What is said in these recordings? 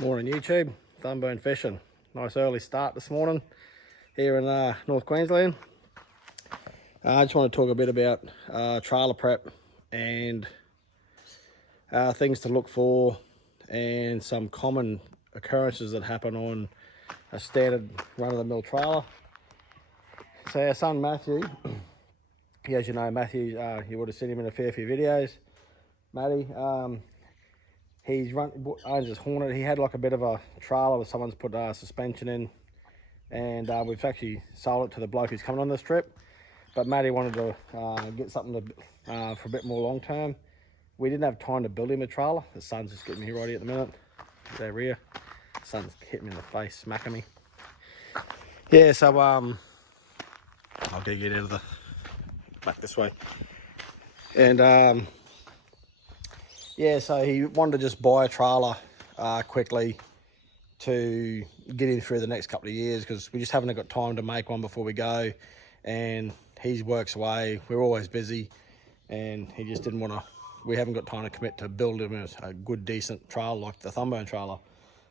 Morning YouTube, Thunburn fishing. Nice early start this morning here in North Queensland. I just want to talk a bit about trailer prep and things to look for and some common occurrences that happen on a standard run-of-the-mill trailer. So our son Matthew, as you know Matthew, you would have seen him in a fair few videos. Matty, owns his Hornet. He had like a bit of a trailer that someone's put suspension in, and we've actually sold it to the bloke who's coming on this trip. But Matty wanted to get something for a bit more long term. We didn't have time to build him a trailer. The sun's just getting me righty at the minute. Their rear, the sun's hitting me in the face, smacking me. Yeah, so I'll get out of the back this way. And yeah, so he wanted to just buy a trailer quickly to get him through the next couple of years, because we just haven't got time to make one before we go, and he works away, we're always busy, and he just didn't want to, we haven't got time to commit to build him a good decent trailer like the Thunburn trailer.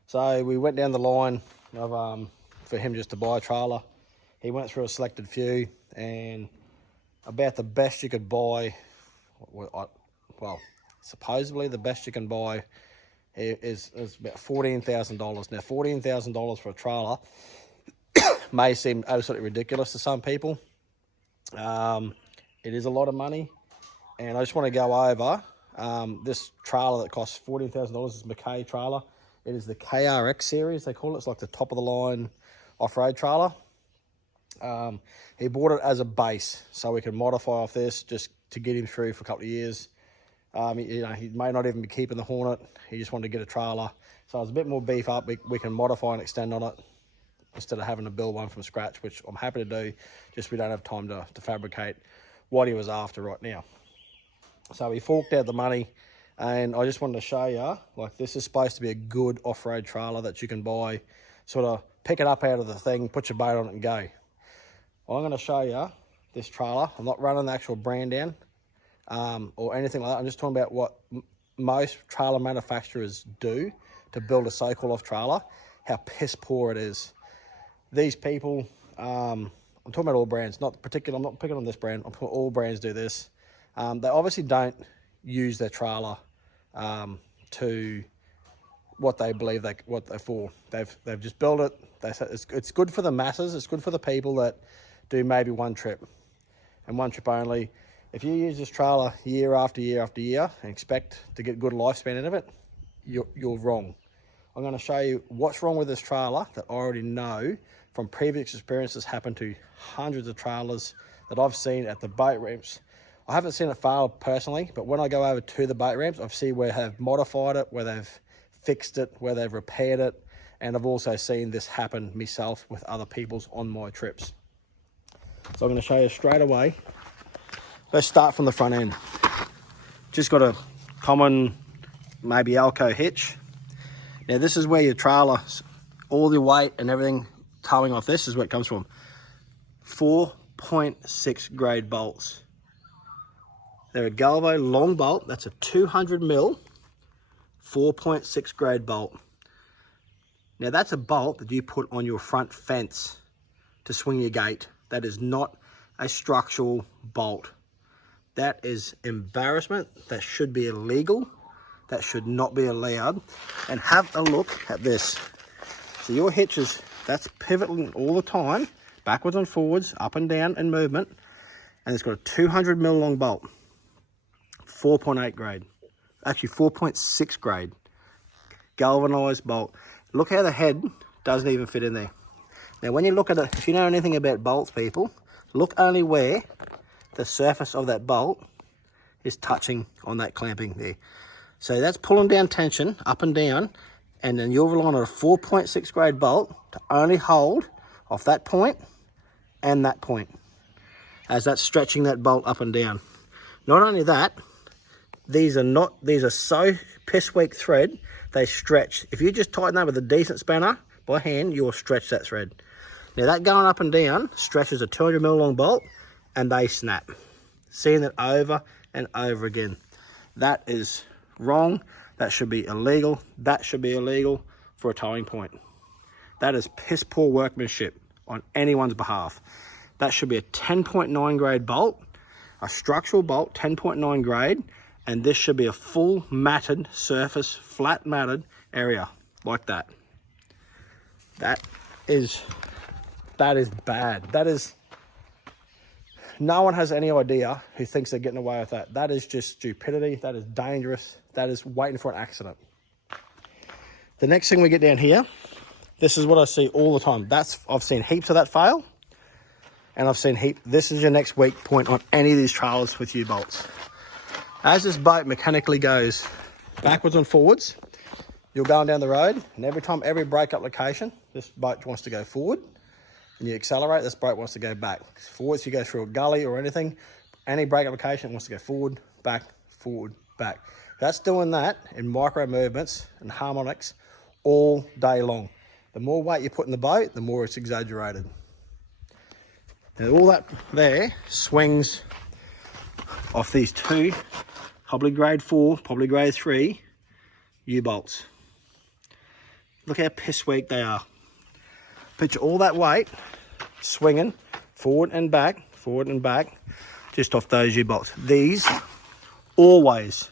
So we went down the line of for him just to buy a trailer. He went through a selected few, and about the best you could buy, well, supposedly the best you can buy is about $14,000. Now, $14,000 for a trailer may seem absolutely ridiculous to some people. It is a lot of money, and I just want to go over this trailer that costs $14,000. Is Mackay trailer. It is the KRX series, they call it. It's like the top of the line off-road trailer. He bought it as a base so we can modify off this just to get him through for a couple of years. He may not even be keeping the Hornet. He just wanted to get a trailer. So it's a bit more beef up. We can modify and extend on it instead of having to build one from scratch, which I'm happy to do. Just we don't have time to fabricate what he was after right now. So he forked out the money, and I just wanted to show you, like, this is supposed to be a good off-road trailer that you can buy, sort of pick it up out of the thing, put your boat on it and go. Well, I'm going to show you this trailer. I'm not running the actual brand down or anything like that. I'm just talking about what most trailer manufacturers do to build a so-called off trailer, how piss poor it is. These people, I'm talking about all brands, I'm not picking on this brand, I'm talking all brands do this. They obviously don't use their trailer to what they believe what they're for. They've just built it. They say it's good for the masses. It's good for the people that do maybe one trip and one trip only. If you use this trailer year after year after year and expect to get good lifespan out of it, you're wrong. I'm going to show you what's wrong with this trailer that I already know from previous experiences happened to hundreds of trailers that I've seen at the boat ramps. I haven't seen it fail personally, but when I go over to the boat ramps, I've seen where they've modified it, where they've fixed it, where they've repaired it, and I've also seen this happen myself with other people's on my trips. So I'm going to show you straight away. Let's start from the front end. Just got a common, maybe Alco hitch. Now this is where your trailer, all the weight and everything towing off this is where it comes from. 4.6 grade bolts. They're a Galvo long bolt. That's a 200 mil, 4.6 grade bolt. Now that's a bolt that you put on your front fence to swing your gate. That is not a structural bolt. That is embarrassment. That should be illegal. That should not be allowed. And have a look at this. So your hitch is, that's pivoting all the time, backwards and forwards, up and down and movement. And it's got a 200 mil long bolt, 4.8 grade, actually 4.6 grade, galvanized bolt. Look how the head doesn't even fit in there. Now when you look at it, if you know anything about bolts, people, look only where the surface of that bolt is touching on that clamping there. So that's pulling down tension up and down, and then you're relying on a 4.6 grade bolt to only hold off that point and that point as that's stretching that bolt up and down. Not only that, these are so piss weak thread, they stretch. If you just tighten that with a decent spanner by hand, you'll stretch that thread. Now that going up and down stretches a 200 mil long bolt, and they snap. Seeing that over and over again. That is wrong. That should be illegal. That should be illegal. for a towing point. That is piss poor workmanship on anyone's behalf. That should be a 10.9 grade bolt, a structural bolt, 10.9 grade, and this should be a full matted surface, flat matted area like that. That is bad. That is, no one has any idea who thinks they're getting away with that. That is just stupidity. That is dangerous. That is waiting for an accident. The next thing we get down here, this is what I see all the time. I've seen heaps of that fail. And I've seen this is your next weak point on any of these trailers with U-bolts. As this boat mechanically goes backwards and forwards, you're going down the road, and every brake application, this boat wants to go forward, and you accelerate, this boat wants to go back. Forwards, you go through a gully or anything, any brake application wants to go forward, back, back. That's doing that in micro movements and harmonics all day long. The more weight you put in the boat, the more it's exaggerated. And all that there swings off these two, probably grade 4, probably grade 3 U-bolts. Look how piss weak they are. Picture all that weight swinging forward and back, just off those U-bolts. These always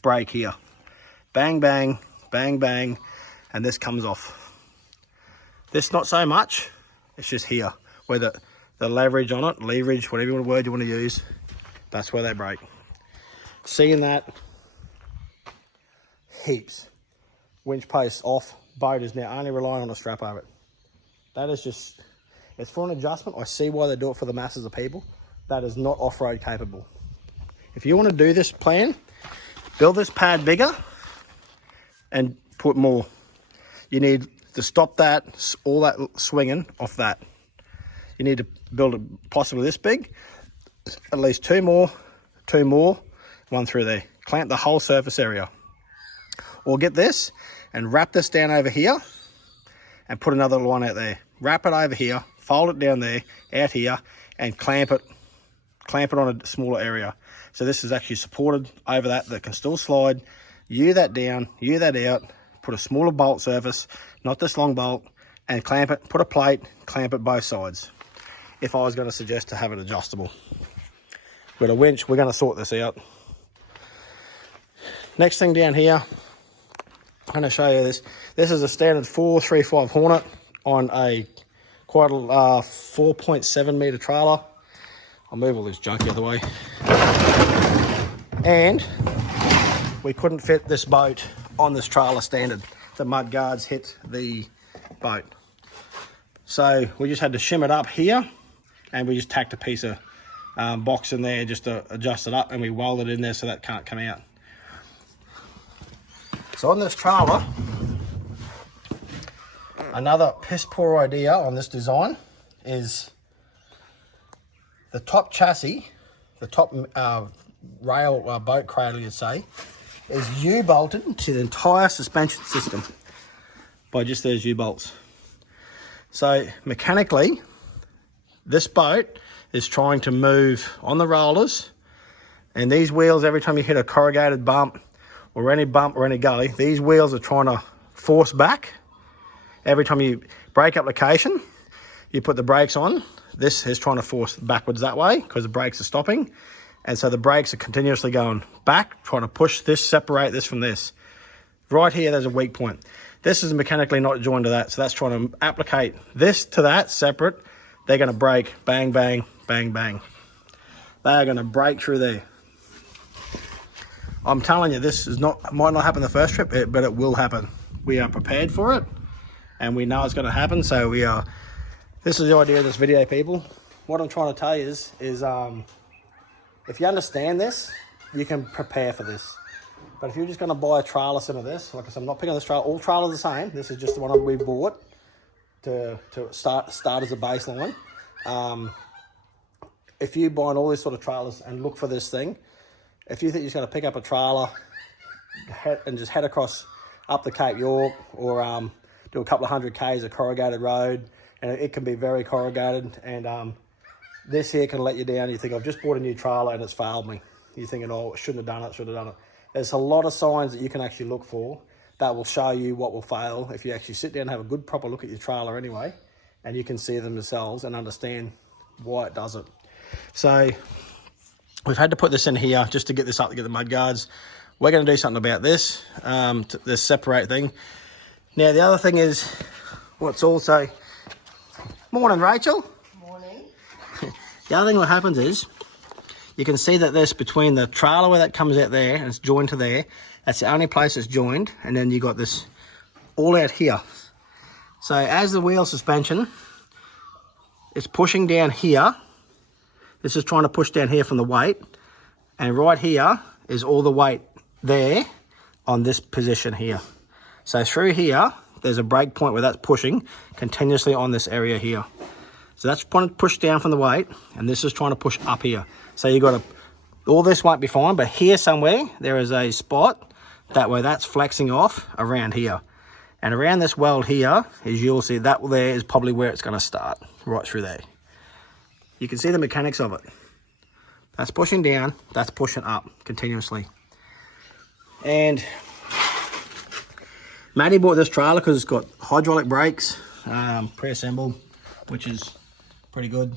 break here. Bang, bang, bang, bang, and this comes off. This not so much, it's just here, where the leverage on it, leverage, whatever word you want to use, that's where they break. Seeing that, heaps. Winch post off, boat is now only relying on a strap over it. That is just, it's for an adjustment. I see why they do it for the masses of people. That is not off-road capable. If you want to do this plan, build this pad bigger and put more. You need to stop that, all that swinging off that. You need to build it possibly this big, at least two more, one through there. Clamp the whole surface area. Or get this and wrap this down over here and put another one out there. Wrap it over here, fold it down there, out here, and clamp it on a smaller area. So this is actually supported over that can still slide. U that down, U that out, put a smaller bolt surface, not this long bolt, and clamp it, put a plate, clamp it both sides. If I was going to suggest to have it adjustable. With a winch, we're going to sort this out. Next thing down here, I'm going to show you this. This is a standard 435 Hornet on a quite a 4.7 metre trailer. I'll move all this junk the other way. And we couldn't fit this boat on this trailer standard. The mud guards hit the boat. So we just had to shim it up here, and we just tacked a piece of box in there just to adjust it up, and we welded it in there so that can't come out. So on this trailer, another piss poor idea on this design is the top chassis, the top rail boat cradle, you'd say, is U-bolted to the entire suspension system by just those U-bolts. So mechanically, this boat is trying to move on the rollers, and these wheels, every time you hit a corrugated bump or any gully, these wheels are trying to force back. Every time you brake application, you put the brakes on, this is trying to force backwards that way because the brakes are stopping. And so the brakes are continuously going back, trying to push this, separate this from this. Right here, there's a weak point. This is mechanically not joined to that, so that's trying to applicate this to that separate. They're going to brake, bang, bang, bang, bang. They are going to break through there. I'm telling you, this is might not happen the first trip, but it will happen. We are prepared for it, and we know it's going to happen. So this is the idea of this video, people. What I'm trying to tell you is if you understand this, you can prepare for this. But if you're just going to buy a trailer sim of this, like I said, I'm not picking this trailer. All trailers are the same. This is just the one we bought to start as a baseline. If you buy all these sort of trailers and look for this thing, if you think you're just going to pick up a trailer and just head across up the Cape York or do a couple of 100 Ks of corrugated road, and it can be very corrugated, and this here can let you down. You think, I've just bought a new trailer and it's failed me. You're thinking, oh, shouldn't have done it, should have done it. There's a lot of signs that you can actually look for that will show you what will fail if you actually sit down and have a good proper look at your trailer anyway, and you can see them yourselves and understand why it does it. So we've had to put this in here just to get this up to get the mud guards. We're going to do something about this, this separate thing. Now the other thing is, what's also, morning Rachel. Morning. The other thing what happens is, you can see that this between the trailer where that comes out there and it's joined to there, that's the only place it's joined, and then you got this all out here. So as the wheel suspension, it's pushing down here. This is trying to push down here from the weight, and right here is all the weight there on this position here. So through here, there's a break point where that's pushing continuously on this area here. So that's trying to push down from the weight, and this is trying to push up here. So you got to, all this won't be fine, but here somewhere, there is a spot that where that's flexing off around here. And around this weld here, as you'll see, that there is probably where it's going to start, right through there. You can see the mechanics of it. That's pushing down, that's pushing up continuously. And Matty bought this trailer because it's got hydraulic brakes, pre-assembled, which is pretty good.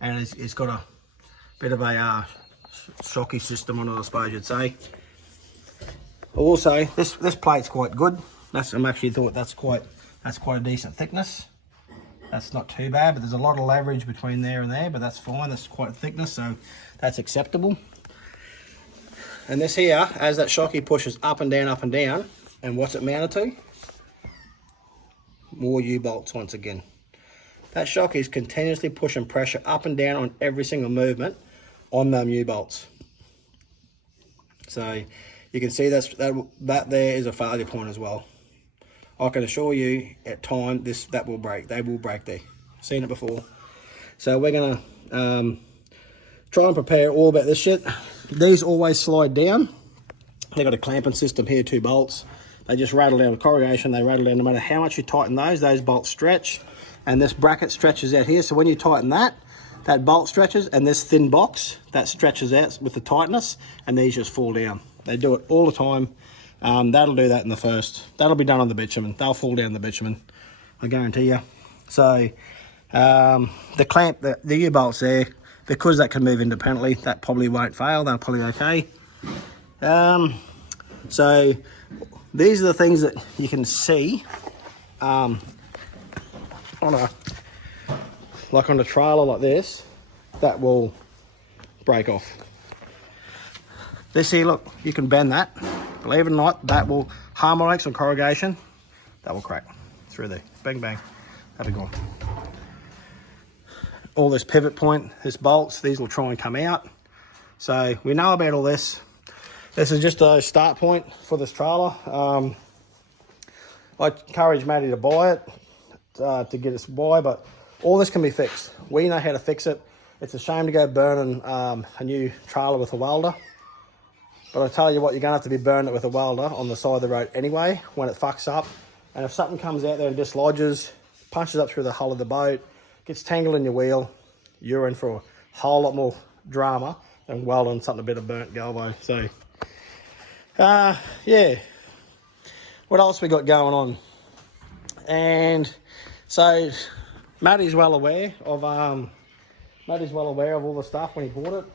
And it's got a bit of a shocky system on it, I suppose you'd say. Also, this plate's quite good. I'm actually thought that's quite a decent thickness. That's not too bad, but there's a lot of leverage between there and there, but that's fine. That's quite a thickness, so that's acceptable. And this here, as that shocky pushes up and down, and what's it mounted to? More U-bolts once again. That shocky is continuously pushing pressure up and down on every single movement on them U-bolts. So you can see that there is a failure point as well. I can assure you at time that will break. They will break there. Seen it before. So we're gonna try and prepare all about this shit. These always slide down. They've got a clamping system here, 2 bolts. They just rattle down with corrugation. They rattle down no matter how much you tighten those bolts stretch. And this bracket stretches out here. So when you tighten that bolt stretches, and this thin box, that stretches out with the tightness, and these just fall down. They do it all the time. That'll do that in the first. That'll be done on the bitumen. They'll fall down the bitumen, I guarantee you. So the clamp, the U-bolts there, because that can move independently, that probably won't fail. They're probably okay. So these are the things that you can see on a trailer like this that will break off. This here, look, you can bend that. Believe it or not, that will, harmonics and corrugation, that will crack through there. Bang, bang, that'll be gone. All this pivot point, this bolts, these will try and come out. So we know about all this. This is just a start point for this trailer. I encourage Matty to buy it, to get us by, but all this can be fixed. We know how to fix it. It's a shame to go burning a new trailer with a welder. But I tell you what, you're going to have to be burning it with a welder on the side of the road anyway when it fucks up. And if something comes out there and dislodges, punches up through the hull of the boat, gets tangled in your wheel, you're in for a whole lot more drama than welding something a bit of burnt galvo. So, yeah. What else we got going on? And so, Matty's well aware of all the stuff when he bought it.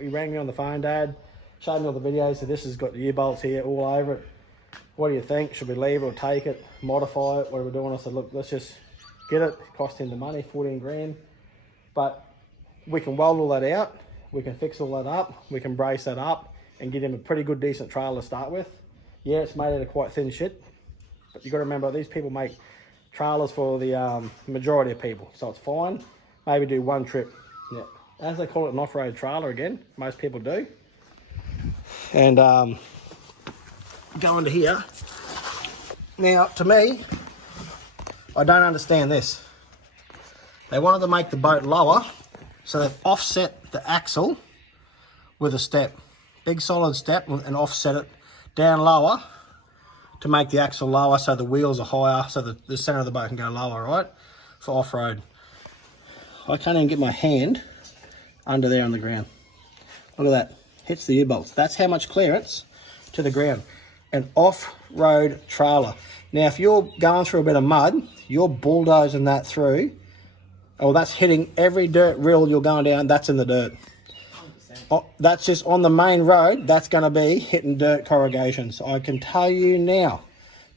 He rang me on the phone, Dad. Showed me all the videos, so this has got the U-bolts here all over it. What do you think? Should we leave it or take it, modify it? What are we doing? I said, look, let's just get it. It cost him the money, 14 grand. But we can weld all that out. We can fix all that up. We can brace that up and get him a pretty good, decent trailer to start with. Yeah, it's made out of quite thin shit. But you got to remember, these people make trailers for the majority of people. So it's fine. Maybe do one trip. Yeah. As they call it, an off-road trailer again. Most people do. And going to here. Now, to me, I don't understand this. They wanted to make the boat lower, so they've offset the axle with a step. Big solid step, and offset it down lower to make the axle lower so the wheels are higher, so the center of the boat can go lower, right? For off-road. I can't even get my hand under there on the ground. Look at that. Hits the U-bolts. That's how much clearance to the ground. an off-road trailer. Now, if you're going through a bit of mud, you're bulldozing that through, or that's hitting every dirt rill you're going down, that's in the dirt. 100%. Oh, that's just on the main road, that's going to be hitting dirt corrugations. I can tell you now,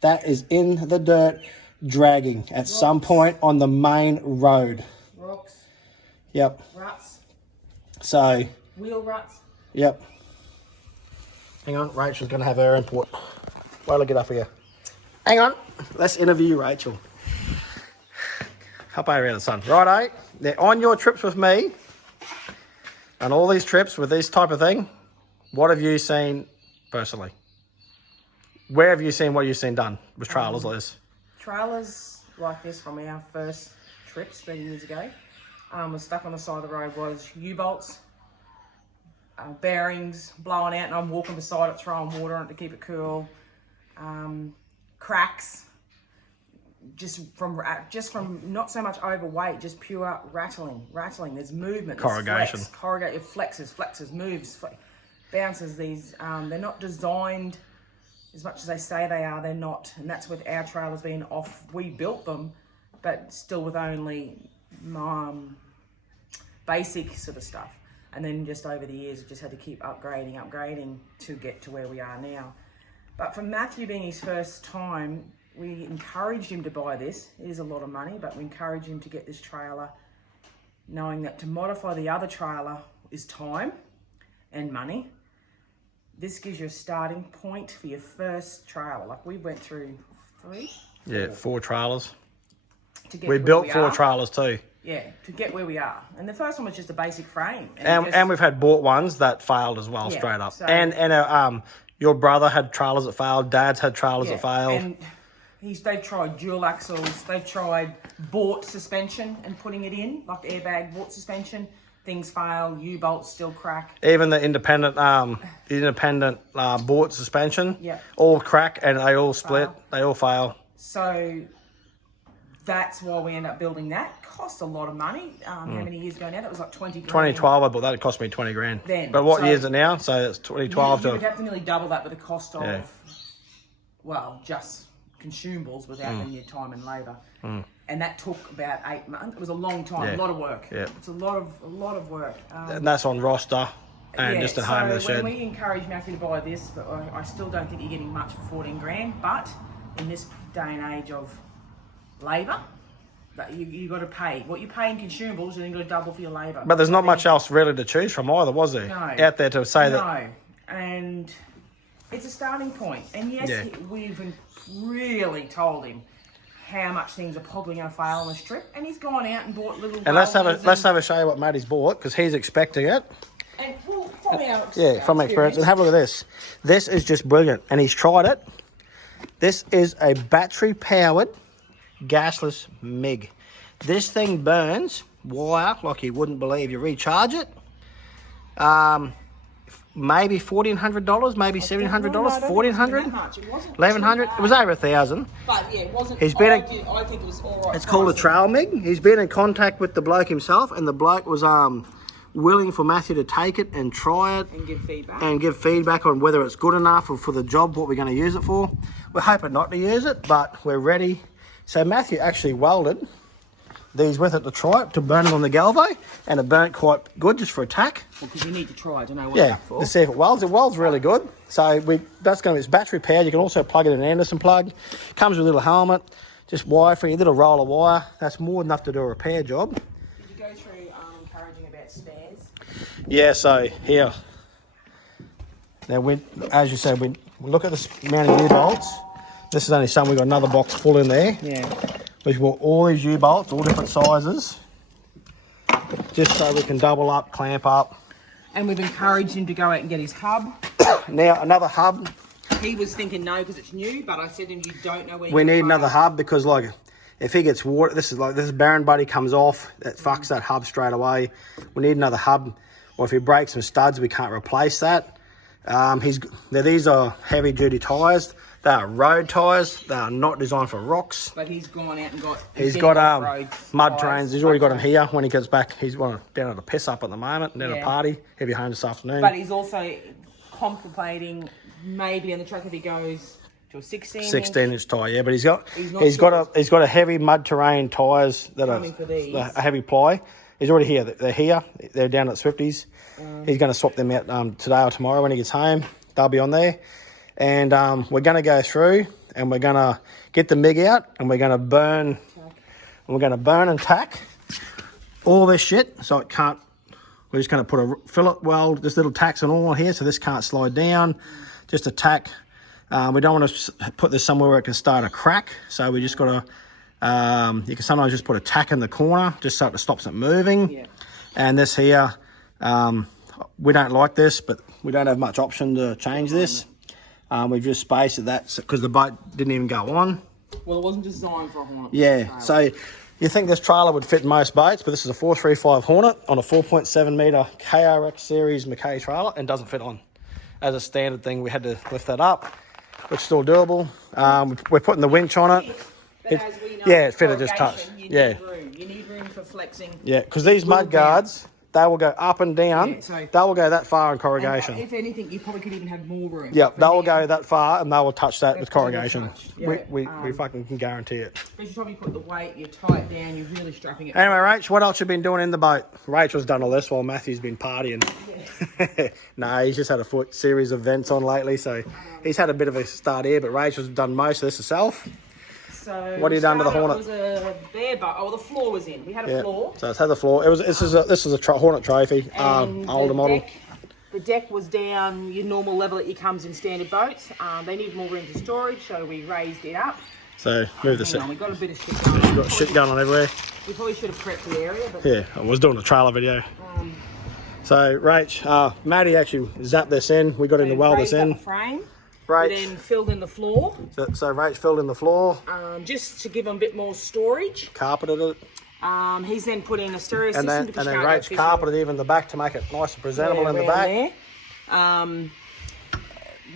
that is in the dirt, dragging at rocks. Some point on the main road. Rocks. Yep. Ruts. So. Wheel ruts. Yep. Hang on, Rachel's going to have her input. Wait till I get up here. Hang on, let's interview Rachel. Up over here, the sun. Righto, they're on your trips with me, and all these trips with this type of thing, what have you seen personally? Where have you seen what you've seen done with trailers like this? Trailers like this from our first trips 30 years ago, was stuck on the side of the road was U-bolts, bearings blowing out, and I'm walking beside it throwing water on it to keep it cool. Cracks, just from not so much overweight, just pure rattling. There's movement, corrugation, it flexes, moves, bounces. These they're not designed as much as they say they are. They're not, and that's with our trailers being off. We built them, but still with only basic sort of stuff. And then just over the years, we just had to keep upgrading to get to where we are now. But for Matthew being his first time, we encouraged him to buy this. It is a lot of money, but we encouraged him to get this trailer, knowing that to modify the other trailer is time and money. This gives you a starting point for your first trailer. Like we went through four trailers. We built 4 trailers too. Yeah, to get where we are. And the first one was just a basic frame. And we've had bought ones that failed as well, straight up. So, and your brother had trailers that failed. Dad's had trailers that failed. And they've tried dual axles. They've tried bought suspension and putting it in, like airbag bought suspension. Things fail. U-bolts still crack. Even the independent bought suspension, all crack and they all split. They all fail. So that's why we end up building that. Cost a lot of money. How many years ago now? That was like 20 grand. 2012, I bought that. It cost me 20 grand. Then, but what year is it now? So it's 2012 you would have to nearly double that with the cost of, well, just consumables without any your time and labour. And that took about 8 months. It was a long time, a lot of work. Yeah. It's a lot of work. And that's on roster and just at home in the shed. When we encourage Matthew to buy this, but I still don't think you're getting much for 14 grand. But in this day and age of labour, you got to pay. What you pay in consumables, and then you got to double for your labour. But there's not much else really to choose from either, was there? No. Out there to say that. No. And it's a starting point. And yes, we've really told him how much things are probably going to fail on this trip. And he's gone out and bought little. And let's have a show you what Matty's bought, because he's expecting it. And from our from experience. And have a look at this. This is just brilliant. And he's tried it. This is a battery-powered gasless MIG. This thing burns wire like you wouldn't believe. You recharge it, maybe $1,400, maybe $1,700, $1,400, $1,100. It was over $1,000. But yeah, it wasn't. He's been. I think it was all right. It's called a trail MIG. He's been in contact with the bloke himself, and the bloke was willing for Matthew to take it and try it and give feedback on whether it's good enough or for the job what we're going to use it for. We're hoping not to use it, but we're ready. So Matthew actually welded these with it to try it, to burn it on the Galvo, and it burnt quite good just for a tack. Well, because you need to try it to know what it's for. To see if it welds. It welds really good. So that's going to be, it's battery powered. You can also plug it in an Anderson plug. Comes with a little helmet, just wire free, a little roll of wire. That's more than enough to do a repair job. Did you go through encouraging about spares? Yeah, so here. Now, as you said, we look at the amount of U-bolts. This is only some. We've got another box full in there. Yeah. We've bought all these U-bolts, all different sizes, just so we can double up, clamp up. And we've encouraged him to go out and get his hub. Now, another hub. He was thinking no because it's new, but I said to him, you don't know where we need another hub because, like, if he gets water, this Baron Buddy comes off, that fucks that hub straight away. We need another hub. Or if he breaks some studs, we can't replace that. These are heavy-duty tyres. They are road tyres. They are not designed for rocks. But he's gone out and got... He's got mud trains. He's already got them here. When he gets back, he's down at a piss up at the moment, and then a party. He'll be home this afternoon. But he's also contemplating maybe on the track if he goes to a 16. 16-inch tyre, yeah, but he's got not he's got a heavy mud terrain tyres that Coming for these. are a heavy ply. He's already here. They're here. They're down at Swifties. He's going to swap them out today or tomorrow when he gets home. They'll be on there, and we're going to go through and we're going to get the MIG out and we're going to burn. And we're going to burn and tack all this shit so it can't. We're just going to put a fillet weld, this little tacks and all here, so this can't slide down. Just a tack. We don't want to put this somewhere where it can start a crack, so we just got to, you can sometimes just put a tack in the corner, just so it stops it moving. Yeah. And this here, we don't like this, but we don't have much option to change this. We've just spaced that because the boat didn't even go on. Well, it wasn't designed for a Hornet. Yeah, so you think this trailer would fit most boats, but this is a 435 Hornet on a 4.7 metre KRX series Mackay trailer and doesn't fit on. As a standard thing, we had to lift that up, which is still doable. We're putting the winch on it. But as we know, Yeah, it fitted just touch. corrugation, You need room for flexing. Yeah, because these mud guards, they will go up and down. Yeah, so- they will go that far in And, corrugation. if anything, you probably could even have more room. Yeah, for they will now. go that far and they will touch that with They will corrugation. touch, yeah. We fucking can guarantee it. Especially time you put the weight, you tie it down, you're really strapping it. Anyway, Rach, what else you been doing in the boat? Rachel's done all this while Matthew's been partying. No, he's just had a series of events on lately, so he's had a bit of a start here, but Rachel's done most of this herself. So What have you done to the Hornet? It was a bare boat. Oh, the floor was in. We had a floor. So it's had the floor. This is a Hornet trophy, And older the model. The deck was down your normal level that it comes in standard boats. They need more room for storage, so we raised it up. So move the Hang set. on, we got a bit of shit going on. Got shit going on everywhere. We probably should have prepped the area, but Yeah, I was doing a trailer video. So Rach, Maddie actually zapped this in. We got him to weld this raised up in. the frame. Rach, We then filled in the floor, so Rach filled in the floor, just to give them a bit more storage. carpeted it, He's then put in a stereo and then system. Rach carpeted even the back to make it nice and presentable in the back.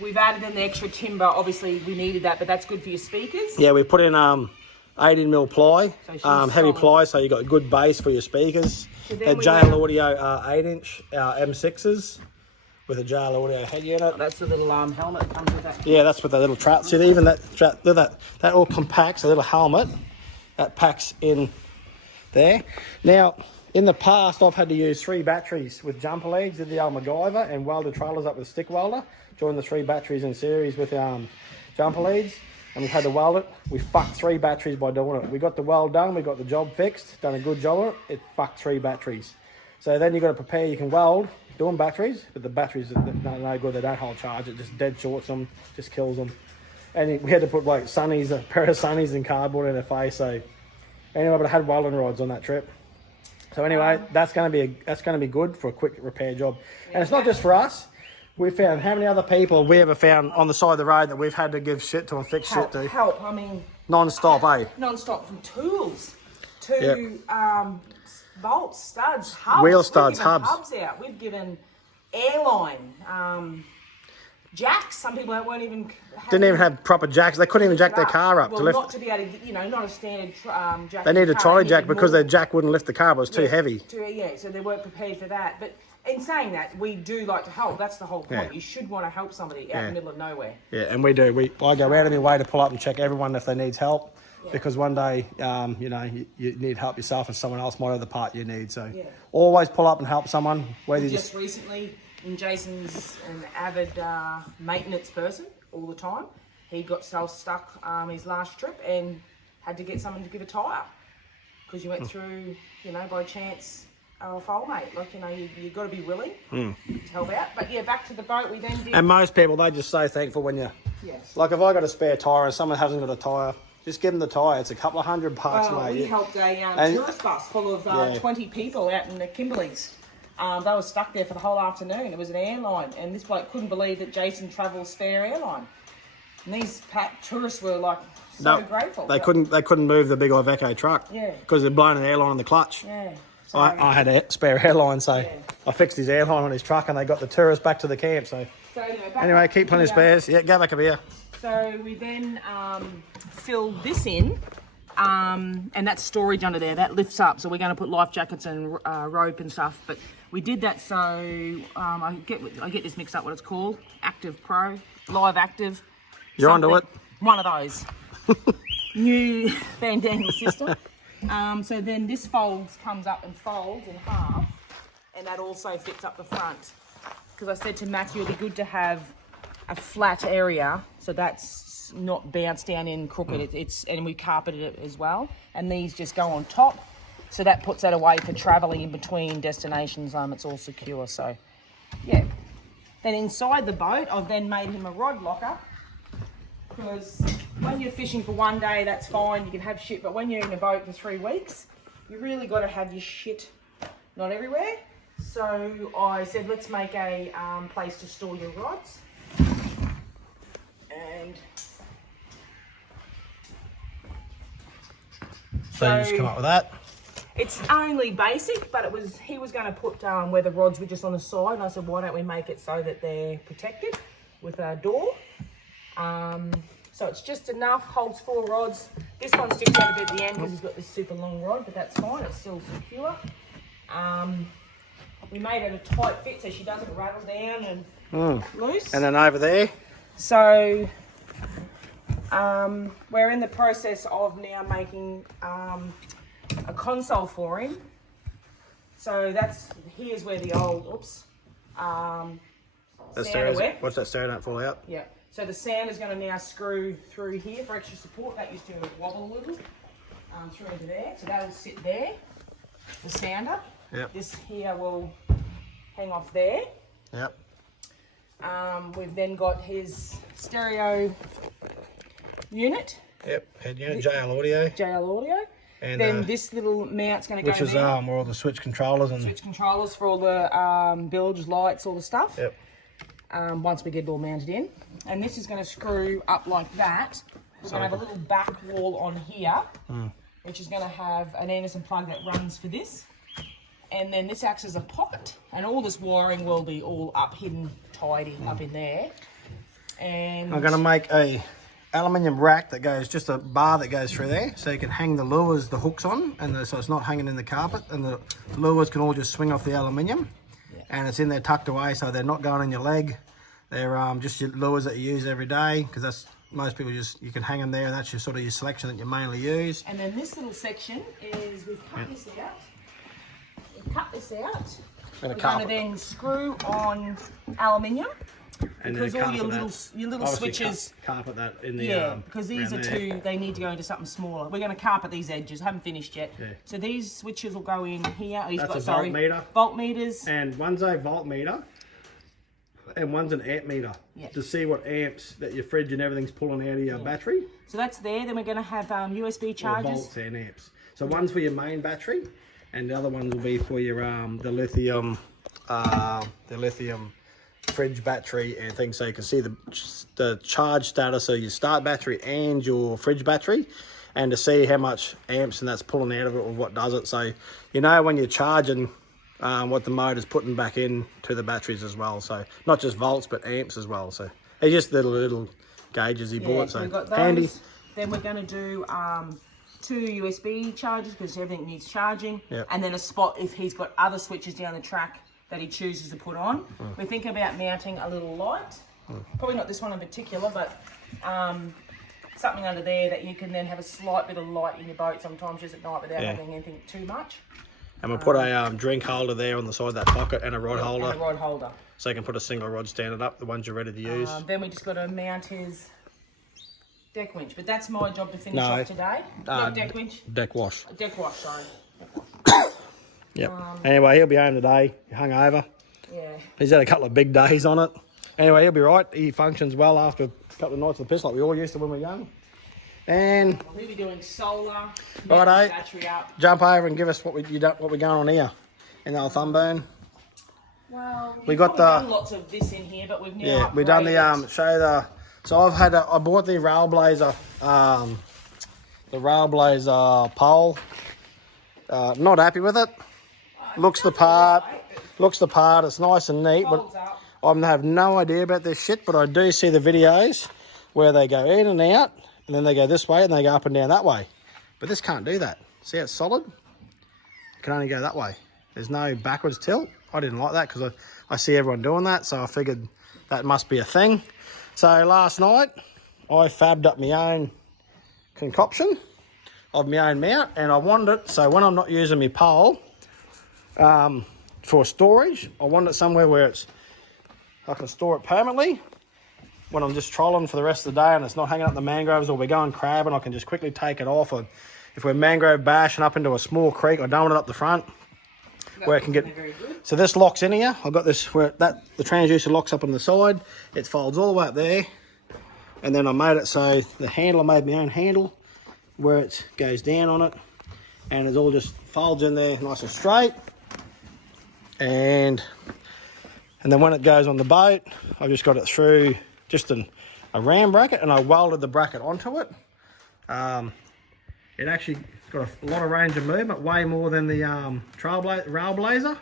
We've added in the extra timber. Obviously, we needed that, but that's good for your speakers. Yeah, we put in 18mm ply, So she's heavy solid. ply, so you got a good base for your speakers. So then The we JL went- Audio 8-inch M6s with a JL Audio head unit. That's the little helmet that comes with that. Yeah, that's with the little trap. See, even that trap, that all compacts, a little helmet, that packs in there. Now, in the past, I've had to use 3 batteries with jumper leads, did the old MacGyver, and welded trailers up with stick welder. Joined the 3 batteries in series with jumper leads, and we've had to weld it. We fucked 3 batteries by doing it. We got the weld done, we got the job fixed, done a good job on it. It fucked 3 batteries. So then you've got to prepare, you can weld doing batteries, but the batteries are no good, they don't hold charge, it just dead shorts them, just kills them. And we had to put like sunnies, a pair of sunnies and cardboard in their face. So anyway, but I had welding rods on that trip. So anyway, that's going to be good for a quick repair job. And it's not just for us. We found how many other people have we ever found on the side of the road that we've had to give shit to and fix shit to Help. I mean, non-stop, eh? non-stop, from tools to bolts, studs, hubs. Wheel studs, We've given hubs. hubs out. We've given airline, jacks. Some people that weren't even Didn't even have proper jacks. They couldn't even jack their car up well, to lift. not to be able to, not a standard jack. They needed a car, trolley they jack needed because more. their jack wouldn't lift the car, but it was too heavy. Yeah, so they weren't prepared for that. But in saying that, we do like to help. That's the whole point. Yeah. You should want to help somebody out in the middle of nowhere. Yeah, and we do. I go out of my way to pull up and check everyone if they needs help, because one day, you need help yourself, and someone else might have the part you need. So always pull up and help someone. Whether you Just recently, and Jason's an avid maintenance person all the time. He got stuck his last trip and had to get someone to give a tyre because you went through, by chance, a foal mate. Like, you've got to be willing to help out. But yeah, back to the boat. We then did. And most people, they just so thankful when you, Yes. like if I got a spare tyre and someone hasn't got a tyre, just give them the tyre. It's a couple of $100, mate. We helped a And- tourist bus full of 20 people out in the Kimberleys. They were stuck there for the whole afternoon. It was an airline, and this bloke couldn't believe that Jason travels spare airline. And these tourists were like so grateful. They couldn't move the big Iveco truck. Yeah. Because they'd blown an airline on the clutch. Yeah. So, I had a spare airline, so I fixed his airline on his truck, and they got the tourists back to the camp. So anyway, keep plenty of spares. Yeah, go back a beer. So we then filled this in, and that's storage under there. That lifts up. So we're going to put life jackets and rope and stuff. But we did that so I get this mixed up. What it's called, Active Pro. live active. You're onto something. it. One of those. New Fandangle system. So then this comes up and folds in half, and that also fits up the front. Because I said to Matthew, it'd be good to have a flat area, so that's not bounced down in crooked. And we carpeted it as well. And these just go on top, so that puts that away for travelling in between destinations. It's all secure. So, yeah. Then inside the boat, I've then made him a rod locker. Because when you're fishing for one day, that's fine, you can have shit, but when you're in a boat for 3 weeks, you really got to have your shit not everywhere. So I said, let's make a place to store your rods. And So you just come up with that. it's only basic, but he was going to put where the rods were just on the side, and I said, why don't we make it so that they're protected with a door. So it's just enough, holds 4 rods. This one sticks out a bit at the end because he's got this super long rod, but that's fine, it's still secure. We made it a tight fit so she doesn't rattle down and loose. And then over there. So we're in the process of now making a console for him. So here's where the old, sander went. Watch that stair don't fall out. Yeah. So the sander's going to now screw through here for extra support. That used to wobble a little through into there. So that'll sit there, the sander. Yep. This here will hang off there. Yep. We've then got his stereo unit. Yep. Head unit, JL Audio. JL Audio. And then this little mount's going to go which is there. where all the switch controllers and Switch controllers for all the bilge lights, all the stuff. Yep. Once we get it all mounted in. And this is going to screw up like that. We're going to have a little back wall on here, which is going to have an Anderson plug that runs for this. And then this acts as a pocket. And all this wiring will be all up, hidden, tidy up in there. And I'm going to make a aluminium rack that goes, just a bar that goes through there, so you can hang the lures, the hooks on, and so it's not hanging in the carpet, and the lures can all just swing off the aluminium. And it's in there tucked away, so they're not going in your leg. They're just your lures that you use every day, because that's most people you can hang them there, and that's your sort of your selection that you mainly use. And then this little section is, we've cut this out. We've cut this out. We're going to then screw on aluminium. And because then all your little switches, carpet that in the because these are they need to go into something smaller. We're going to carpet these edges. Haven't finished yet. Yeah. So these switches will go in here. That's a voltmeter. Voltmeters. And one's a voltmeter, and one's an amp meter to see what amps that your fridge and everything's pulling out of your battery. So that's there. Then we're going to have USB chargers. Or volts and amps. So one's for your main battery, and the other ones will be for your the lithium fridge battery and things, so you can see the charge status of your start battery and your fridge battery, and to see how much amps and that's pulling out of it or what does it, so you know when you're charging what the motor's putting back in to the batteries as well. So not just volts but amps as well. So it's just little gauges he bought, so we've got those. handy. Then we're going to do 2 USB chargers because everything needs charging, and then a spot if he's got other switches down the track that he chooses to put on. We're thinking about mounting a little light, probably not this one in particular, but something under there that you can then have a slight bit of light in your boat sometimes just at night without having anything too much. And we'll put a drink holder there on the side of that pocket, and a rod holder. And a rod holder. So you can put a single rod standing up, the ones you're ready to use. Then we just got to mount his deck winch, but that's my job to finish off today. Deck winch? Deck wash. Deck wash, sorry. Yep. Anyway, he'll be home today, hungover. Yeah. He's had a couple of big days on it. Anyway, he'll be right. He functions well after a couple of nights of the piss like we all used to when we were young. And we'll be doing solar, righto, battery up. Jump over and give us what we're going on here in the old Thunburn. Well, we got done lots of this in here, but we've now we've done the so I bought the Railblazer pole. Not happy with it. Looks the part. It's nice and neat, but I have no idea about this shit. But I do see the videos where they go in and out, and then they go this way and they go up and down that way. But this can't do that. See how it's solid? It can only go that way. There's no backwards tilt. I didn't like that because I see everyone doing that, so I figured that must be a thing. So last night I fabbed up my own concoction of my own mount, and I wanted it so when I'm not using my pole for storage, I want it somewhere where I can store it permanently when I'm just trolling for the rest of the day and it's not hanging up the mangroves, or we're going crabbing, I can just quickly take it off. Or if we're mangrove bashing up into a small creek, I don't want it up the front where it can get. So this locks in here. I've got this where the transducer locks up on the side. It folds all the way up there, and then I made it so the handle, I made my own handle where it goes down on it, and it all just folds in there nice and straight. And then when it goes on the boat, I've just got it through just a ram bracket, and I welded the bracket onto it. It actually got a lot of range of movement, way more than the Railblazer.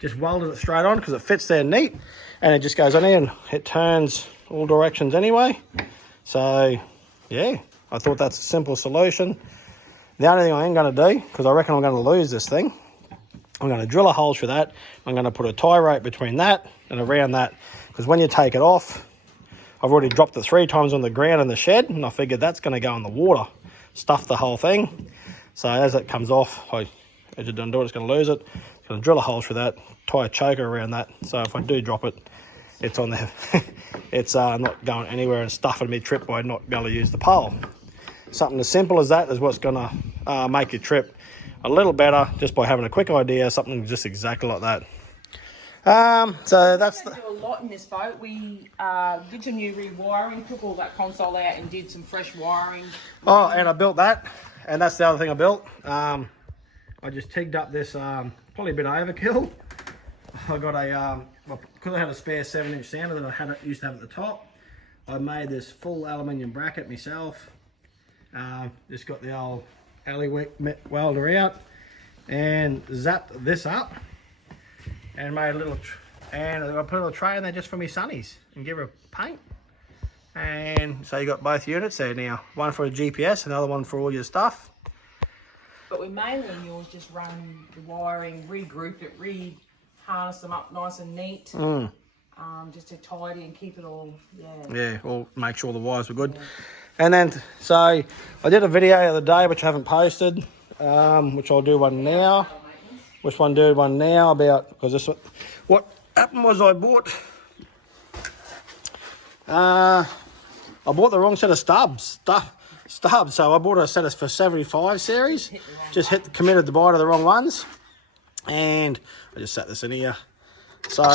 Just welded it straight on because it fits there neat, and it just goes on there and it turns all directions anyway. So yeah, I thought that's a simple solution. The only thing I am going to do, because I reckon I'm going to lose this thing, I'm going to drill a hole through that. I'm going to put a tie rope between that and around that, because when you take it off, I've already dropped it 3 times on the ground in the shed, and I figured that's going to go in the water, stuff the whole thing. So as it comes off, as you don't do it, it's going to lose it. I'm going to drill a hole through that, tie a choker around that, so if I do drop it, it's on there. It's not going anywhere and stuffing me trip by not being able to use the pole. Something as simple as that is what's going to make your trip a little better, just by having a quick idea, something just exactly like that. So that's do a lot in this boat. We did some new rewiring, took all that console out and did some fresh wiring. Oh, and I built that, and that's the other thing I built. I just tigged up this, probably a bit overkill. I got a, because I had a spare 7-inch sounder that I used to have at the top, I made this full aluminium bracket myself. Just got the old alley welder out and zapped this up and made a little, and I put a little tray in there just for me sunnies and give her a paint. And so you got both units there now, one for a GPS, another one for all your stuff. But we mainly in yours just run the wiring, regrouped it, harnessed them up nice and neat, just to tidy and keep it all, yeah, all make sure the wires were good. Yeah. And then, so I did a video the other day, which I haven't posted, which I'll do one now. Which one do one now about, because this, what happened was I bought the wrong set of stubs. So I bought a set of for 75 series, committed to buy to the wrong ones, and I just set this in here. So,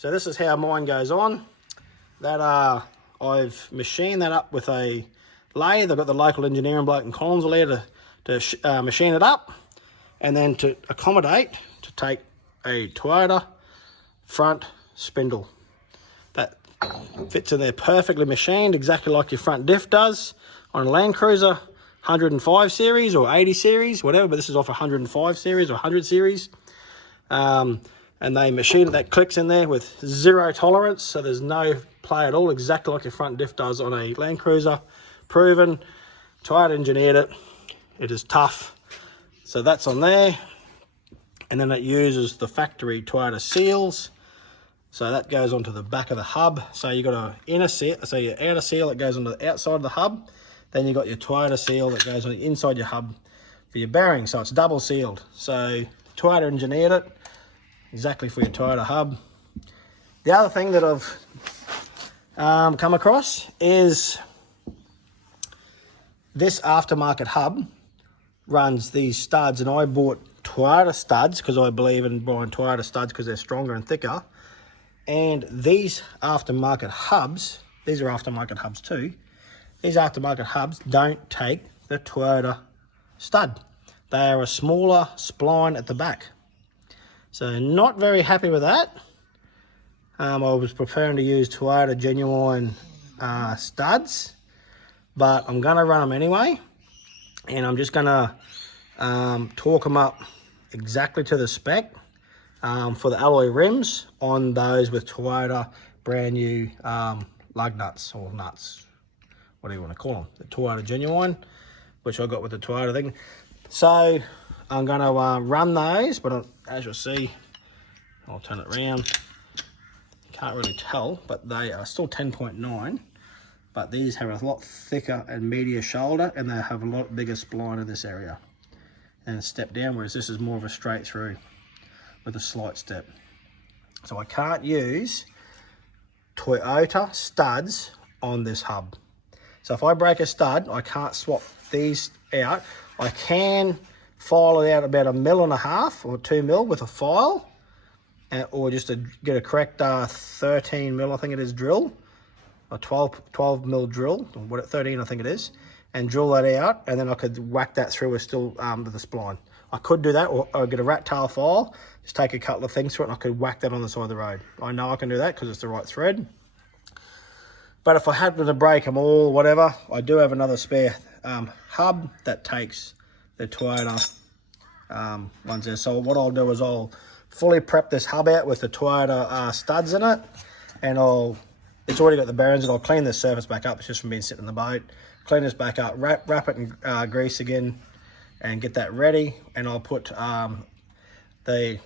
So this is how mine goes on. That I've machined that up with a lathe. I've got the local engineering bloke in Collinsville there to machine it up, and then to accommodate to take a Toyota front spindle. That fits in there perfectly machined, exactly like your front diff does on a Land Cruiser 105 series or 80 series, whatever, but this is off 105 series or 100 series. And they machine it, that clicks in there with 0 tolerance, so there's no play at all, exactly like your front diff does on a Land Cruiser. Proven, Toyota engineered it, it is tough. So that's on there, and then it uses the factory Toyota seals. So that goes onto the back of the hub. So you got an inner seal, so your outer seal that goes on the outside of the hub. Then you got your Toyota seal that goes on the inside your hub for your bearing. So it's double sealed. So Toyota engineered it exactly for your Toyota hub. The other thing that I've come across is this aftermarket hub runs these studs, and I bought Toyota studs because I believe in buying Toyota studs because they're stronger and thicker. And these aftermarket hubs, these are aftermarket hubs too, these aftermarket hubs don't take the Toyota stud. They are a smaller spline at the back. So not very happy with that. I was preferring to use Toyota genuine studs, but I'm going to run them anyway. And I'm just going to torque them up exactly to the spec for the alloy rims on those with Toyota brand new lug nuts or nuts, what do you want to call them, the Toyota genuine, which I got with the Toyota thing. So I'm going to run those, but as you'll see, I'll turn it around, can't really tell, but they are still 10.9. But these have a lot thicker and meatier shoulder, and they have a lot bigger spline in this area. And a step down, whereas this is more of a straight through with a slight step. So I can't use Toyota studs on this hub. So if I break a stud, I can't swap these out. I can file it out about 1.5 mil or 2 mil with a file, or just get a correct 13 mil, I think it is, drill, a 12 mil drill, or 13 I think it is, and drill that out, and then I could whack that through with still with the spline. I could do that, or get a rat tail file, just take a couple of things through it, and I could whack that on the side of the road. I know I can do that because it's the right thread. But if I happen to break them all, whatever, I do have another spare hub that takes the Toyota ones there. So what I'll do is I'll fully prep this hub out with the Toyota studs in it, and it's already got the bearings, and I'll clean this surface back up. It's just from being sitting in the boat. Clean this back up, wrap it in grease again, and get that ready. And I'll put the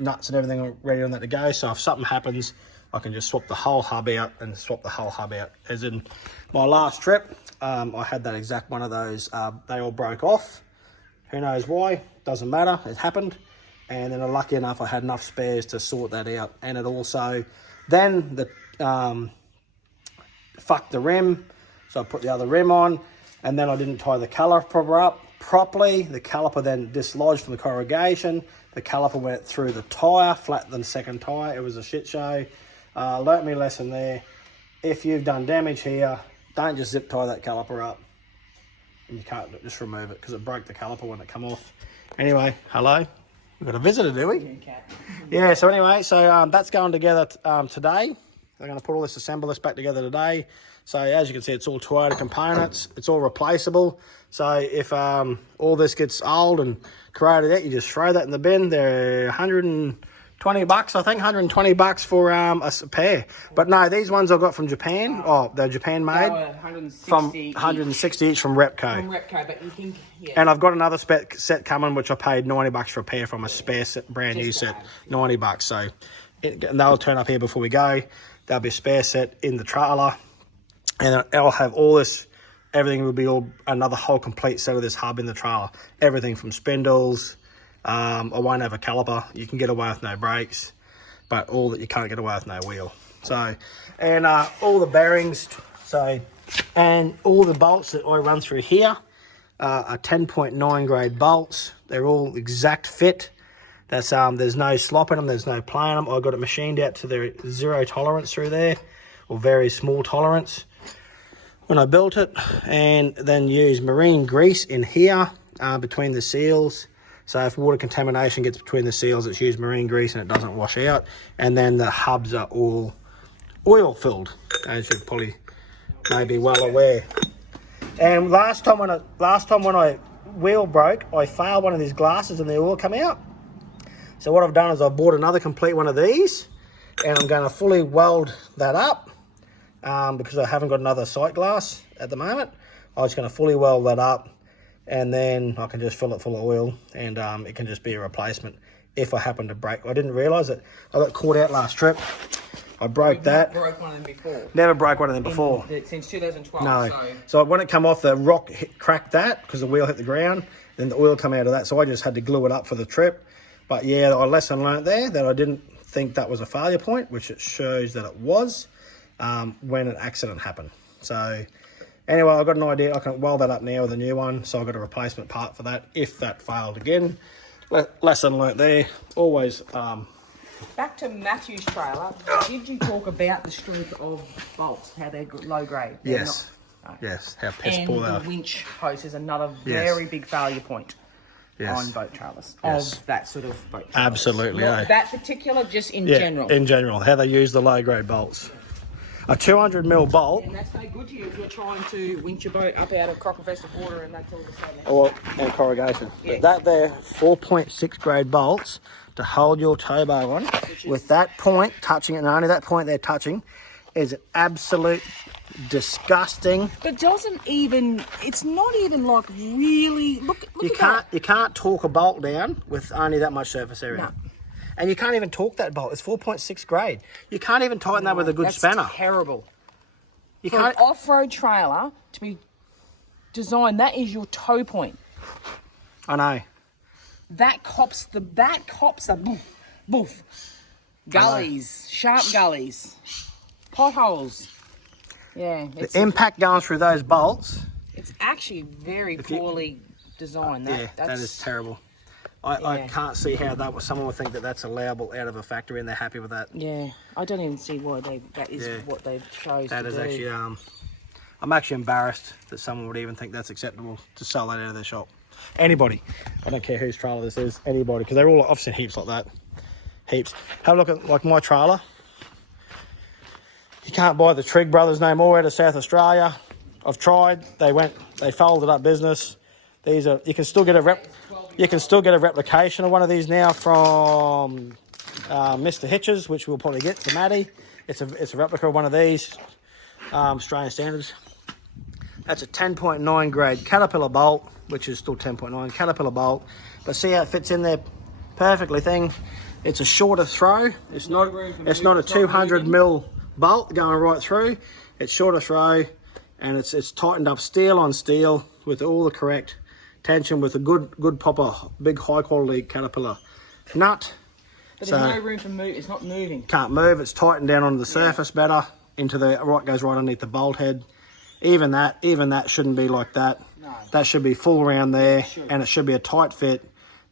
nuts and everything ready on that to go. So if something happens, I can just swap the whole hub out and swap the whole hub out. As in my last trip, I had that exact one of those. They all broke off. Who knows why? Doesn't matter. It happened. And then lucky enough, I had enough spares to sort that out. And it also, then fucked the rim. So I put the other rim on, and then I didn't tie the caliper up properly. The caliper then dislodged from the corrugation. The caliper went through the tyre, flattened the second tyre. It was a shit show. Learnt me a lesson there. If you've done damage here, don't just zip tie that caliper up. And you can't just remove it because it broke the caliper when it come off. Anyway, hello. We've got a visitor, do we? Yeah, so anyway, that's going together today. They're going to put all this, assemble this back together today. So as you can see, it's all Toyota components. It's all replaceable. So if all this gets old and corroded out, you just throw that in the bin. They're 120 bucks, I think, 120 bucks for a pair. But no, these ones I got from Japan. Oh, they're Japan made. 160 each from Repco. From Repco, but you think, yeah. And I've got another set coming, which I paid 90 bucks for a pair from a spare set, brand new set, 90 bucks. So and they'll turn up here before we go. There'll be a spare set in the trailer. And I'll have all this, everything will be another whole complete set of this hub in the trailer. Everything from spindles. I won't have a caliper. You can get away with no brakes, but all that you can't get away with no wheel. So, and all the bearings, and all the bolts that I run through here are 10.9 grade bolts. They're all exact fit. That's there's no slop in them, there's no play in them. I got it machined out to their 0 tolerance through there, or very small tolerance when I built it, and then use marine grease in here between the seals. So if water contamination gets between the seals, it's used marine grease and it doesn't wash out. And then the hubs are all oil filled, as you probably may be well aware. And last time when I wheel broke, I failed one of these glasses and the oil come out. So what I've done is I've bought another complete one of these, and I'm going to fully weld that up because I haven't got another sight glass at the moment. I'm just going to fully weld that up, and then I can just fill it full of oil, and it can just be a replacement if I happen to break. I didn't realise it. I got caught out last trip. I broke that. Never broke one of them before. Never broke one of them before. Since 2012. No. So when it come off, the rock cracked that because the wheel hit the ground. Then the oil come out of that. So I just had to glue it up for the trip. But yeah, a lesson learnt there that I didn't think that was a failure point, which it shows that it was when an accident happened. So anyway, I've got an idea. I can weld that up now with a new one. So I've got a replacement part for that if that failed again. Lesson learnt there. Always... Back to Matthew's trailer, did you talk about the strength of bolts, how they're low grade? Yes. Yes, how piss poor they are. And the winch hose is another very big failure point on boat trailers, of that sort of boat trailers. Absolutely, Not that particular, just in general. In general, how they use the low grade bolts. A 200mm bolt. And that's no good to you if you're trying to winch your boat up out of crock-infested water and that's all the same. Or and corrugation. Yeah. But that there, 4.6 grade bolts to hold your towboat on, with that point touching it, and only that point they're touching, is an absolute disgusting. But doesn't even, it's not even like really, look You at that. can't torque a bolt down with only that much surface area. No. And you can't even torque that bolt. It's 4.6 grade. You can't even tighten that with a good spanner. That's terrible. You For can't. an off-road trailer to be designed, that is your toe point. I know. That cops the boof, boof. Gullies, sharp gullies, potholes. Yeah, The impact going through those bolts. it's actually very poorly designed. That is terrible. I can't see how someone would think that that's allowable out of a factory and they're happy with that. Yeah, I don't even see why that is what they've chosen. That to is do. actually, I'm actually embarrassed that someone would even think that's acceptable to sell that out of their shop. Anybody. I don't care whose trailer this is. Anybody. Because they're all, I've seen heaps like that. Heaps. Have a look at like my trailer. You can't buy the Trigg Brothers no more out of South Australia. I've tried. They folded up business. These are, you can still get a replication of one of these now from Mr. Hitches, which we'll probably get to Maddie. It's a replica of one of these, Australian standards. That's a 10.9 grade Caterpillar bolt, which is still 10.9 Caterpillar bolt. But see how it fits in there perfectly thing. It's a shorter throw. It's not a 200 mil bolt going right through. It's shorter throw, and it's tightened up steel on steel with all the correct tension, with a good proper big high quality Caterpillar nut. But there's no room to move. It's not moving. Can't move. It's tightened down onto the surface better. Goes right underneath the bolt head. Even that shouldn't be like that. No. That should be full around there, and it should be a tight fit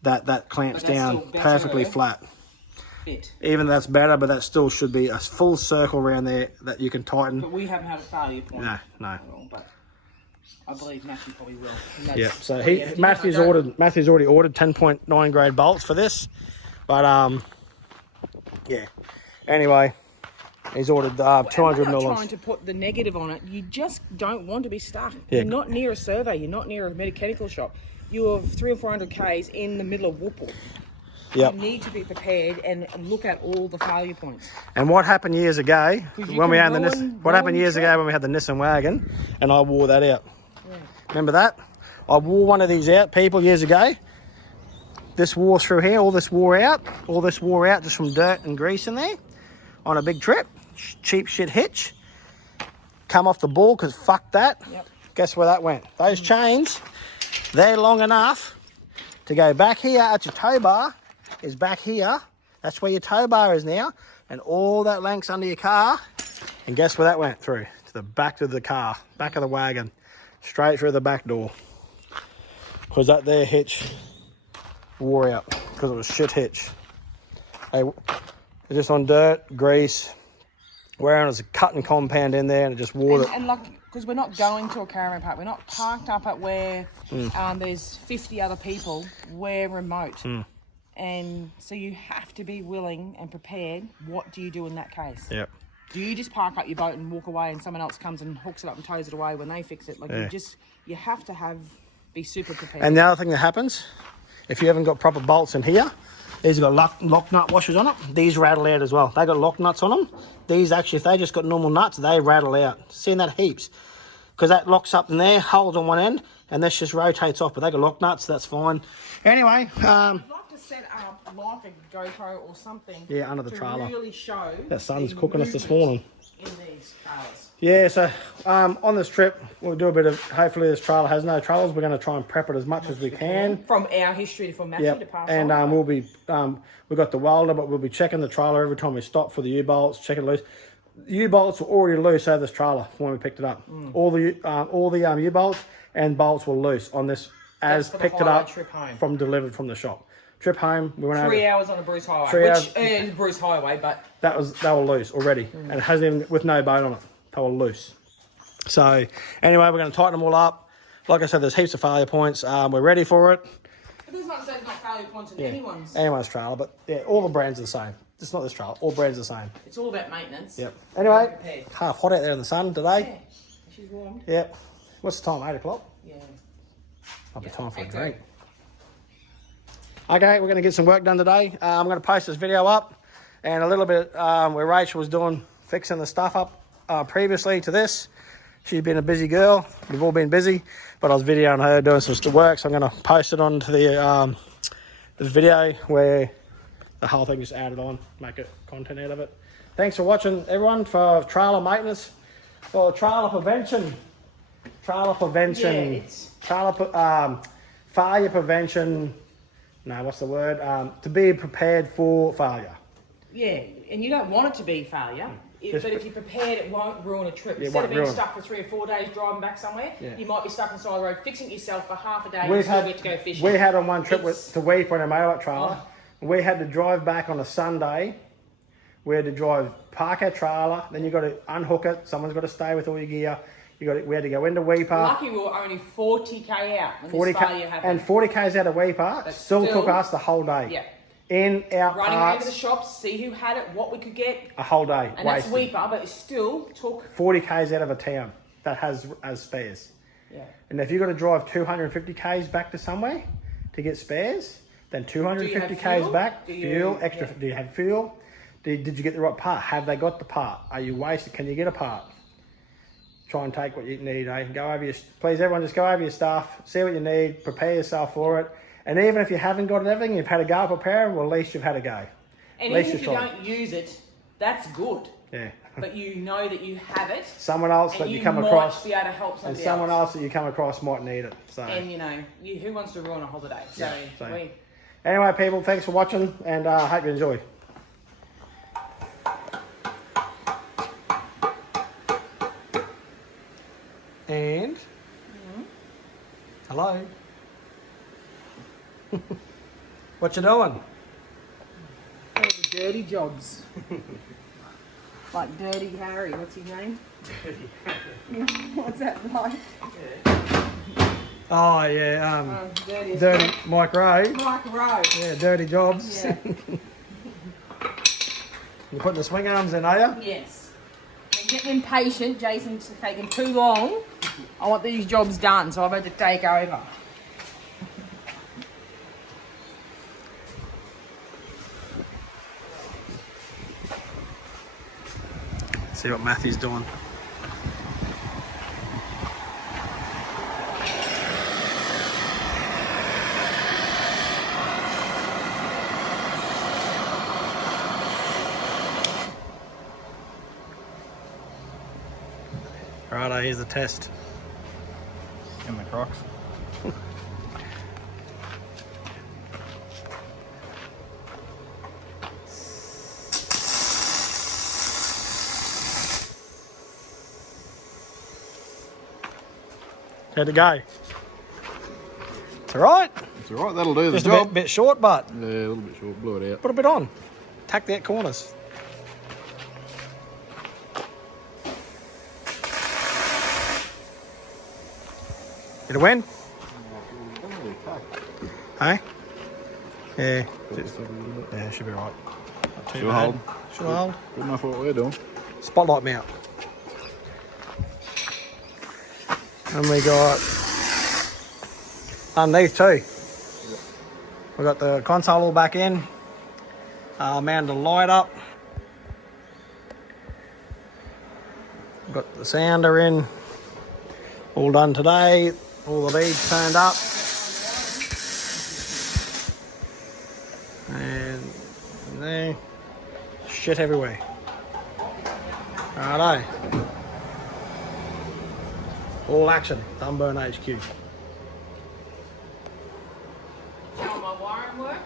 that clamps down perfectly flat. Fit. Even that's better, but that still should be a full circle around there that you can tighten. But we haven't had a failure point. No. But I believe Matthew probably will. Yeah. So Matthew's already ordered 10.9 grade bolts for this, but yeah. Anyway, he's ordered 200 mil. Trying to put the negative on it, you just don't want to be stuck. Yeah. You're not near a survey. You're not near a mechanical shop. You're 300 or 400 k's in the middle of Whoopal. Yep. You need to be prepared and look at all the failure points. And what happened years ago when we had the Nissan wagon, and I wore that out. Yeah. Remember that? I wore one of these out, people, years ago. This wore through here. All this wore out just from dirt and grease in there on a big trip. Cheap shit hitch. Come off the ball because fuck that. Yep. Guess where that went? Those chains, they're long enough to go back here at your tow bar. Is back here. That's where your tow bar is now, and all that length's under your car. And guess where that went through? To the back of the car, back of the wagon, straight through the back door. Because that there hitch wore out because it was shit hitch. It's just on dirt, grease, wearing as a cutting compound in there, and it just wore it. And like, because we're not going to a caravan park, we're not parked up at where there's 50 other people. We're remote. And so you have to be willing and prepared. What do you do in that case? Yep. Do you just park up your boat and walk away and someone else comes and hooks it up and tows it away when they fix it? Like you have to be super prepared. And the other thing that happens, if you haven't got proper bolts in here, these have got lock nut washers on it. These rattle out as well. They got lock nuts on them. These actually, if they just got normal nuts, they rattle out. Seeing that heaps. Because that locks up in there, holds on one end, and this just rotates off. But they got lock nuts, so that's fine. Anyway, set up like a GoPro or something. Yeah, under the trailer. Really show. That sun's cooking us this morning. In these trailers. Yeah, so on this trip, we'll do a bit of. Hopefully, this trailer has no troubles. We're going to try and prep it as much as we can. From our history from Matthew to pass and on. we'll be. We've got the welder, but we'll be checking the trailer every time we stop for the U-bolts, checking it loose. The U-bolts were already loose over this trailer when we picked it up. All the U-bolts and bolts were loose on this as picked it up from delivered from the shop. Trip home, we went 3 hours on a Bruce Highway. Bruce Highway, but they were loose already, and it hasn't even with no boat on it. They were loose. So anyway, we're going to tighten them all up. Like I said, there's heaps of failure points. We're ready for it. But there's not failure points in anyone's trailer, but yeah, all the brands are the same. It's not this trailer. All brands are the same. It's all about maintenance. Yep. Anyway, half hot out there in the sun today. Yeah, she's warmed. Yep. What's the time? 8 o'clock. Yeah. Might be time for a drink. Okay, we're going to get some work done today. I'm going to post this video up and a little bit where Rachel was fixing the stuff up previously to this. She's been a busy girl. We've all been busy, but I was videoing her doing some work, so I'm going to post it onto the video where the whole thing just added on, make it content out of it. Thanks for watching, everyone, for trailer maintenance, for trailer prevention, Yeah, failure prevention. No, what's the word? To be prepared for failure. Yeah, and you don't want it to be failure. But if you're prepared, it won't ruin a trip. Instead of being stuck for 3 or 4 days driving back somewhere, you might be stuck on the side of the road fixing it yourself for half a day and still get to go fishing. We had on one trip to Weep on a motorbike trailer. We had to drive back on a Sunday. We had to park our trailer, then you got to unhook it. Someone's got to stay with all your gear. We had to go into Weeper. Lucky we were only 40k out when this failure happened. And 40k's out of Weeper still took us the whole day. Yeah. In, out, running parts, around to the shops, see who had it, what we could get. A whole day. And wasted. That's Weeper, but it still took 40k's out of a town that has spares. Yeah. And if you've got to drive 250k's back to somewhere to get spares, then 250k's back, fuel, extra. Do you have fuel? Did you get the right part? Have they got the part? Are you wasted? Can you get a part? Try and take what you need, eh? Please, everyone, just go over your stuff, see what you need, prepare yourself for it. And even if you haven't got everything, you've had a go preparing, well, at least you've had a go. And even if you don't use it, that's good. Yeah. But you know that you have it. Someone else that you come across. Be able to help somebody and someone else that you come across might need it. So. And who wants to ruin a holiday? Anyway, people, thanks for watching, and I hope you enjoy. And hello. What you doing? The dirty jobs. Like Dirty Harry, what's his name? What's that like? Oh yeah, Dirty Mike Rowe. Mike Rowe. Yeah, dirty jobs. Yeah. You're putting the swing arms in, are you? Yes. I'm getting impatient. Jason's taking too long. I want these jobs done, so I've had to take over. See what Matthew's doing. Righto, here's the test. In the Crocs. How'd it go? It's alright. It's alright, that'll do the job. Just a bit short, but... Yeah, a little bit short, blew it out. Put a bit on. Tack the out corners. Did it win? Hey? Yeah. Yeah, should be right. Not too Should bad. hold. Should hold. Good enough for what we're doing. Spotlight mount. And we got underneath too. We got the console all back in. Mounted the light up. Got the sounder in. All done today. All the beads turned up. And there. Shit everywhere. Righto. All action. Dunburn HQ. Show my wiring work.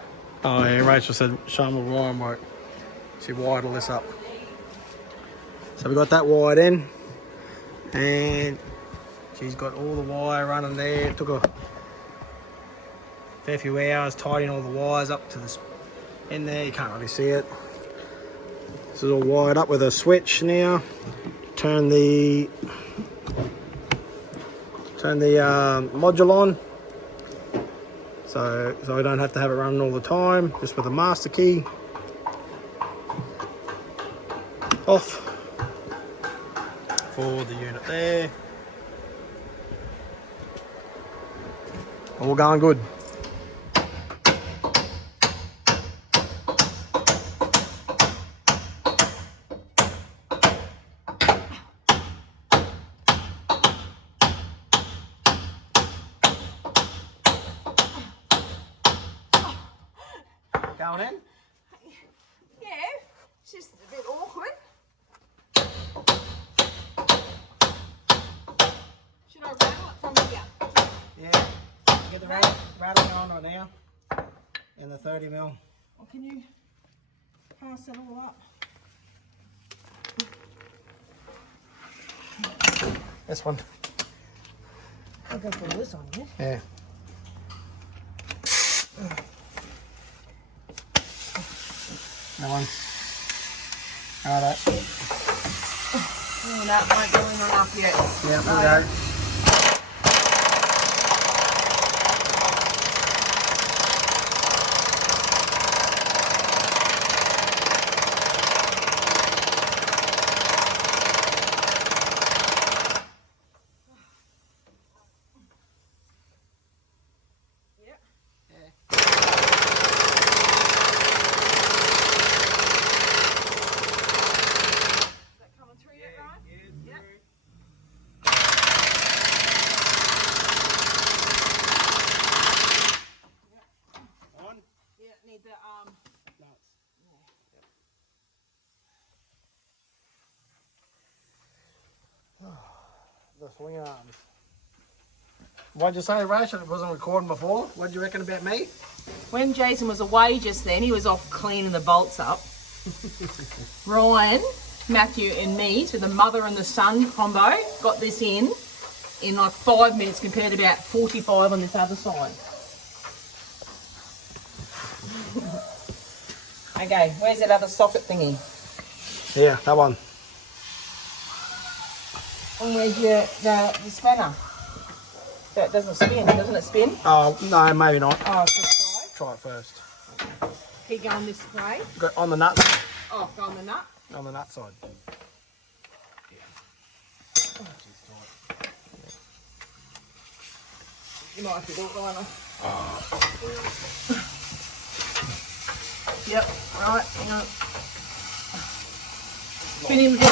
Oh yeah, Rachel said show them the wiring work. She wired all this up. So we got that wired in. And she's got all the wire running there. It took a fair few hours tidying all the wires up to this in there. You can't really see it. This is all wired up with a switch now. Turn the module on. So I don't have to have it running all the time. Just with a master key. Off. For the unit there. All going good. Going in? It's just a bit awkward. Should I rattle it from here? Yeah. Get the rattle going right now. In the 30mm. Or can you pass it all up? This one. I'll go for this one, yeah? Yeah. That one. Alright. Oh, that won't go in enough yet. Yeah, there we go. Need the The swing arms. What'd you say, Rash? It wasn't recording before. What'd you reckon about me? When Jason was away just then, he was off cleaning the bolts up. Ryan, Matthew and me, so the mother and the son combo, got this in like 5 minutes compared to about 45 on this other side. Okay, where's that other socket thingy? Yeah, that one. And where's the spanner? That doesn't spin, doesn't it spin? Oh, no, maybe not. Oh, just Try it first. keep going this way. Go on the nut. Oh, go on the nut. On the nut side. You might have to do it, Lionel. Yep, right, hang on. Spin him again.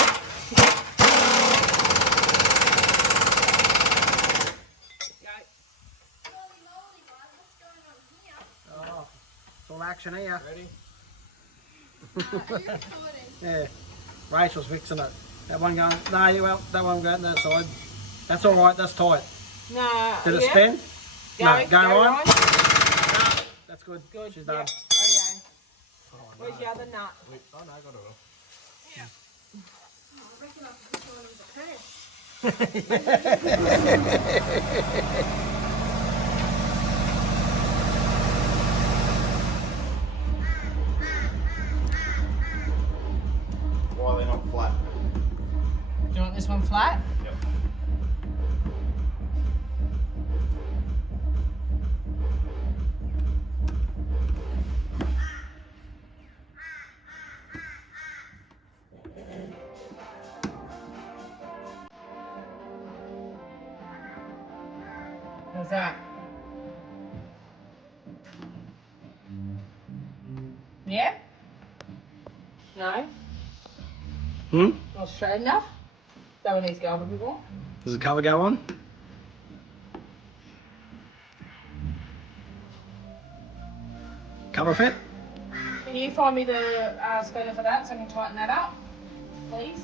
Oh, it's all action here. Ready? Yeah. Rachel's fixing it. That one going, no, well, that one going that side. That's all right, that's tight. No. Did it spin? No, go Ryan. Ryan. That's good. Good. She's done. Yeah. Rightio. Where's the other nut? Wait, oh no, I got it off. Yeah. I reckon I can put one in the Why are they not flat? Do you want this one flat? Yep. How's that? Yeah? No? Not straight enough? That one needs to go up a bit more. Does the cover go on? Cover fit? Can you find me the spanner for that so I can tighten that up, please?